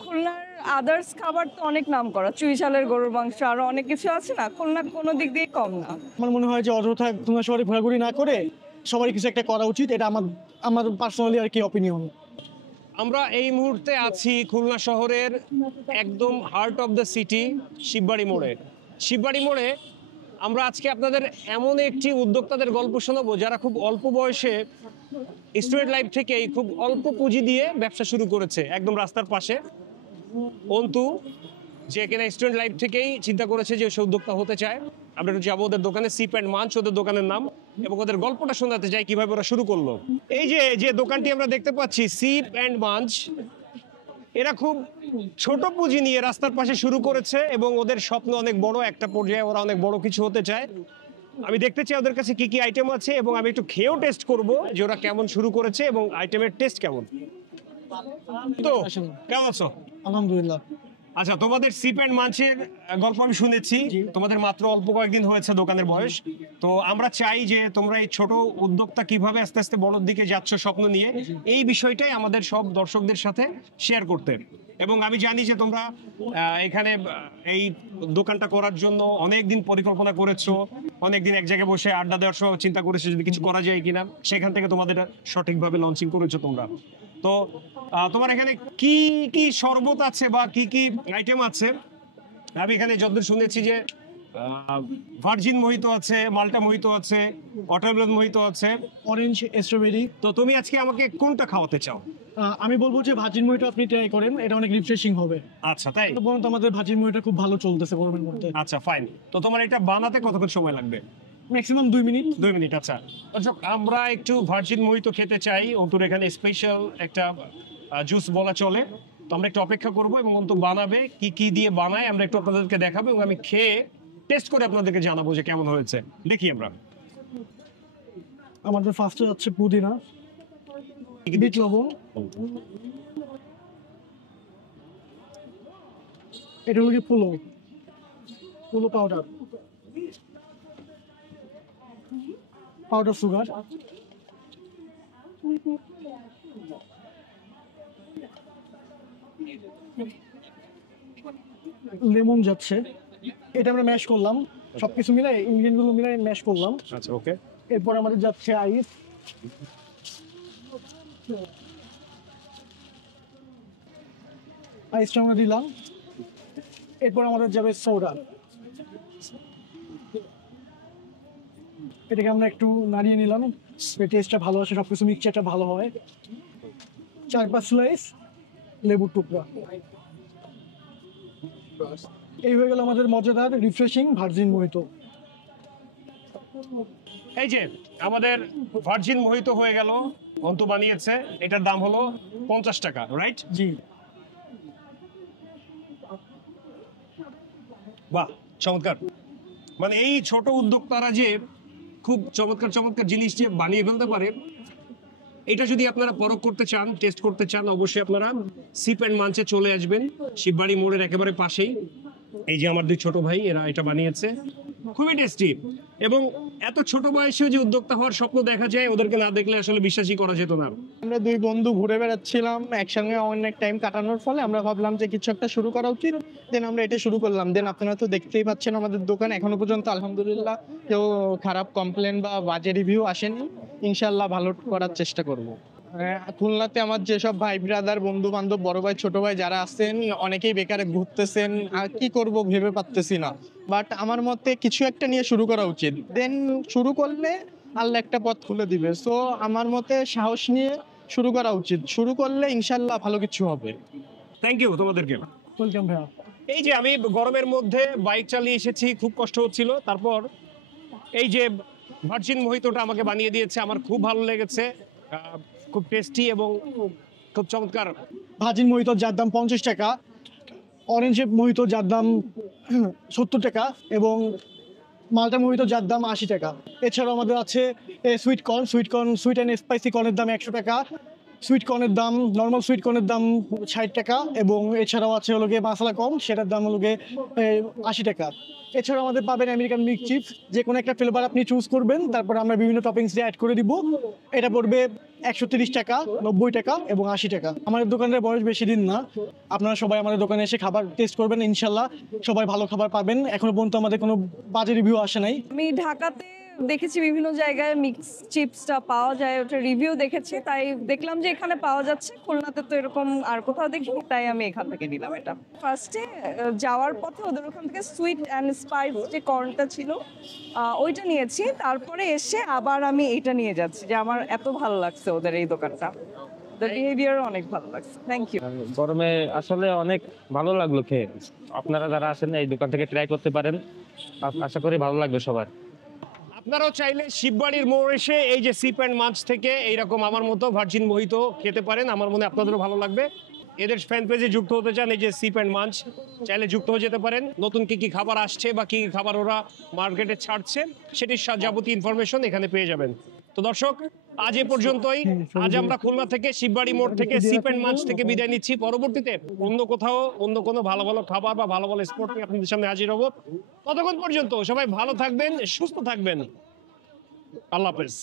খুলনার আদার্স খাবার তো অনেক নাম করা, চুইঝালের গরুর মাংস, আরো অনেক কিছু আছে না, খুলনা কোনো দিক দিয়ে কম না। আমার মনে হয় যে অযথা খুলনা শহরে ঘোরাঘুরি না করে সবারই কিছু একটা করা উচিত, এটা আমার আমার পার্সোনালি আর কি অপিনিয়ন। আমরা এই মুহূর্তে আছি খুলনা শহরের একদম heart of the city, Shibbari মোড়ে। শিববাড়ি মোড়ে আমরা আজকে আপনাদের এমন একটি উদ্যোক্তাদের গল্প শোনাবো যারা খুব অল্প বয়সে স্টুডেন্ট লাইফ থেকেই খুব অল্প পুঁজি দিয়ে ব্যবসা শুরু করেছে একদম রাস্তার পাশে। অন্তু যে কিনা স্টুডেন্ট লাইফ থেকেই চিন্তা করেছে যে সে উদ্যোক্তা হতে চায়। আমরা একটু যাবো ওদের দোকানে, সিপ অ্যান্ড মাঞ্চ ওদের দোকানের নাম, এবং ওদের গল্পটা শোনাতে চাই কিভাবে ওরা শুরু করলো। এই যে যে দোকানটি আমরা দেখতে পাচ্ছি সিপ অ্যান্ড মাঞ্চ, এরা খুব ছোট পুঁজি নিয়ে রাস্তার পাশে শুরু করেছে এবং ওদের স্বপ্ন অনেক বড়, একটা পর্যায়ে ওরা অনেক বড় কিছু হতে চায়। আমি দেখতে চাই ওদের কাছে কি কি আইটেম আছে এবং আমি একটু খেয়েও টেস্ট করব যে ওরা কেমন শুরু করেছে এবং আইটেমের টেস্ট কেমন। তো কেমন আছো? আলহামদুলিল্লাহ। আচ্ছা, তোমাদের সিপ অ্যান্ড মাঞ্চের গল্প আমি শুনেছি, তোমাদের মাত্র অল্প কয়েকদিন হয়েছে দোকানের বয়স। তো আমরা চাই যে তোমরা এই ছোট উদ্যোক্তা কিভাবে আস্তে আস্তে বড়র দিকে যাচ্ছ স্বপ্ন নিয়ে, এই বিষয়টাই আমাদের সব দর্শকদের সাথে শেয়ার করতে। এবং আমি জানি যে তোমরা এখানে এই দোকানটা করার জন্য অনেক দিন পরিকল্পনা করেছো, অনেকদিন এক জায়গায় বসে আড্ডা দেওয়ার সময় চিন্তা করেছো যদি কিছু করা যায় কিনা, সেখান থেকে তোমাদের সঠিকভাবে লঞ্চিং করেছো তোমরা। তো তোমার এখানে কি কি শরবত আছে বা কি কি আইটেম আছে? আমি এখানে যতদূর শুনেছি যে ভার্জিন মোহিতো আছে, মাল্টা মোহিতো আছে, ওয়াটারমেলন মোহিতো আছে, অরেঞ্জ, স্ট্রবেরি। তো তুমি আজকে আমাকে কোনটা খাওয়াতে চাও? আমি বলবো যে ভাজির মুড়িটা আপনি ট্রাই করেন, এটা অনেক রিফ্রেশিং হবে। আচ্ছা, তাই? বরং তো আমাদের ভাজির মুড়িটা খুব ভালো চলতেছে গরমের মধ্যে। আচ্ছা, ফাইন। তো তোমার এটা বানাতে কতক্ষণ সময় লাগবে? Maximum 2 minute. 2 মিনিট। আচ্ছা, আমরা একটু ভার্জিন মোহিতো খেতে চাই। অন্তুর এখানে স্পেশাল একটা জুস বলা চলে, তো আমরা একটু অপেক্ষা করবো এবং অন্তু বানাবে, কি কি দিয়ে বানায় আমরা একটু আপনাদেরকে দেখাবো এবং আমি খেয়ে টেস্ট করে আপনাদেরকে জানাবো যে কেমন হয়েছে। দেখি আমরা। আমাদের ফার্স্টে যাচ্ছে পুদিনা, বিট লবণ, এটা হলো কি পুলো পাউডার, সুগার, লেমন যাচ্ছে। এটা আমরা ম্যাশ করলাম, সবকিছু মিলাই ইনগ্রিডিয়েন্ট গুলো মিলাই ম্যাশ করলাম। আচ্ছা, ওকে। এরপর আমাদের যাচ্ছে আইস, আইসটা আমরা দিলাম। এরপর আমাদের যাবে সোডা, এটাকে আমরা একটু নাড়িয়ে নিলাম, টেস্টটা ভালো আসে, সবকিছু মিক্সচারটা ভালো হয়। 4-5 স্লাইস লেবুর টুকরা। এই হয়ে গেল আমাদের মজাদার রিফ্রেশিং ভার্জিন মোহিতো। এই যে আমাদের ভার্জিন মোহিতো হয়ে গেল, অন্তু বানিয়েছে। এটার দাম হলো 50 টাকা, রাইট? জি। বাহ, চমৎকার। মানে এই ছোট উদ্যোক্তারা যে খুব চমৎকার চমৎকার জিনিস যে বানিয়ে ফেলতে পারে, এটা যদি আপনারা পরখ করতে চান, টেস্ট করতে চান, অবশ্যই আপনারা সিপ অ্যান্ড মাঞ্চে চলে আসবেন, শিববাড়ি মোড়ের একেবারে পাশেই। এই যে আমার 2 ছোট ভাই, এরা এটা বানিয়েছে, খুবই টেস্টি। এবং এত ছোট বয়সে যে উদ্যোক্তা হওয়ার স্বপ্ন দেখা যায়, ওদেরকে না দেখলে আসলে বিশ্বাসই করা যেত না। আমরা 2 বন্ধু ঘুরে বেড়াচ্ছিলাম একসঙ্গে, অনেক টাইম কাটানোর ফলে আমরা ভাবলাম যে কিছু একটা শুরু করা উচিত। দেন আমরা এটা শুরু করলাম। দেন আপনারা তো দেখতেই পাচ্ছেন আমাদের দোকান এখনো পর্যন্ত আলহামদুলিল্লাহ কেউ খারাপ কমপ্লেন বা বাজে রিভিউ আসেনি। ইনশাল্লাহ ভালো করার চেষ্টা করব। খুলনাতে আমার যেসব ভাই ব্রাদার, বন্ধু বান্ধব, বড় ভাই ছোট ভাই যারা আছেন, অনেকেই বেকারে ঘুরতেছেন, আর কি করব ভেবে পারতেছি না। বাট আমার মতে কিছু একটা নিয়ে শুরু করা উচিত। দেন শুরু করলে আল্লাহ একটা পথ খুলে দিবে। সো আমার মতে সাহস নিয়ে শুরু করা উচিত। শুরু করলে ইনশাল্লাহ ভালো কিছু হবে। থ্যাংক ইউ তোমাদেরকে। ওয়েলকাম ভাইয়া। এই যে আমি গরমের মধ্যে বাইক চালিয়ে এসেছি, খুব কষ্ট হচ্ছিল, তারপর এই যে ভার্জিন মোহিতোটা আমাকে বানিয়ে দিয়েছে, আমার খুব ভালো লেগেছে, খুব টেস্টি এবং খুব চমৎকার। ভাজির মোহিতো যার দাম 50 টাকা, অরেঞ্জ মোহিতো যার দাম 70 টাকা এবং মাল্টা মোহিতো যার দাম 80 টাকা। এছাড়াও আমাদের আছে সুইট অ্যান্ড স্পাইসি কর্নের দাম 100 টাকা, সুইট কর্নের দাম, নর্মাল সুইট কর্নের দাম 60 টাকা, এবং এছাড়াও আছে হলো গিয়ে মশলা কম, সেটার দাম হলো গিয়ে 80 টাকা। এছাড়াও আমাদের পাবেন আমেরিকান মিল্ক চিপস, যে কোনো একটা ফ্লেভার আপনি চুজ করবেন, তারপর আমরা বিভিন্ন টপিংস দিয়ে অ্যাড করে দিব। এটা পড়বে 130 টাকা, 90 টাকা এবং 80 টাকা। আমাদের দোকানের বয়স বেশি দিন না, আপনারা সবাই আমাদের দোকানে এসে খাবার টেস্ট করবেন, ইনশাল্লাহ সবাই ভালো খাবার পাবেন। এখনো পর্যন্ত আমাদের কোনো বাজে রিভিউ আসে নাই। আমি ঢাকাতে দেখেছি বিভিন্ন জায়গায় মিক্স চিপসটা পাওয়া যায়, ওটা রিভিউ দেখেছি, তাই দেখলাম যে এখানে পাওয়া যাচ্ছে। খুলনাতে তো এরকম আর কোথাও দেখিনি, তাই আমি এখান থেকে নিলাম এটা। ফার্স্টে যাওয়ার পথে ওদের ওখান থেকে সুইট অ্যান্ড স্পাইস যে কর্নটা ছিল ওইটা নিয়েছি, তারপরে এসে আবার আমি এইটা নিয়ে যাচ্ছি, যে আমার এত ভালো লাগছে ওদের এই দোকানটা, ওদের বিহেভিয়ার অনেক ভালো লাগছে। Thank you. গরমে আসলে অনেক ভালো লাগলো খেয়ে। আপনারা যারা আসেন এই দোকান থেকে ট্রাই করতে পারেন, আশা করি ভালো লাগবে সবার। আপনারাও চাইলে শিববাড়ির মোড় এসে এই যে সিপ অ্যান্ড মাছ থেকে এইরকম আমার মতো ভার্জিন মোহিতো খেতে পারেন। আমার মনে হয় আপনাদেরও ভালো লাগবে। এদের ফ্যান পেজে যুক্ত হতে চান, এই যে সিপ অ্যান্ড মাছ, চাইলে যুক্ত হয়ে যেতে পারেন। নতুন কি কি খাবার আসছে বা কি কি খাবার ওরা মার্কেটে ছাড়ছে সেটির যাবতীয় ইনফরমেশন এখানে পেয়ে যাবেন। তো দর্শক, আজ এ পর্যন্তই। আজ আমরা খুলনা থেকে শিববাড়ি মোড় থেকে সিপ অ্যান্ড মাছ থেকে বিদায় নিচ্ছি। পরবর্তীতে অন্য কোথাও অন্য কোনো ভালো ভালো খাবার বা ভালো ভালো স্পট নিয়ে আপনাদের সামনে হাজির হবো। ততক্ষণ পর্যন্ত সবাই ভালো থাকবেন, সুস্থ থাকবেন। আল্লাহ হাফেজ।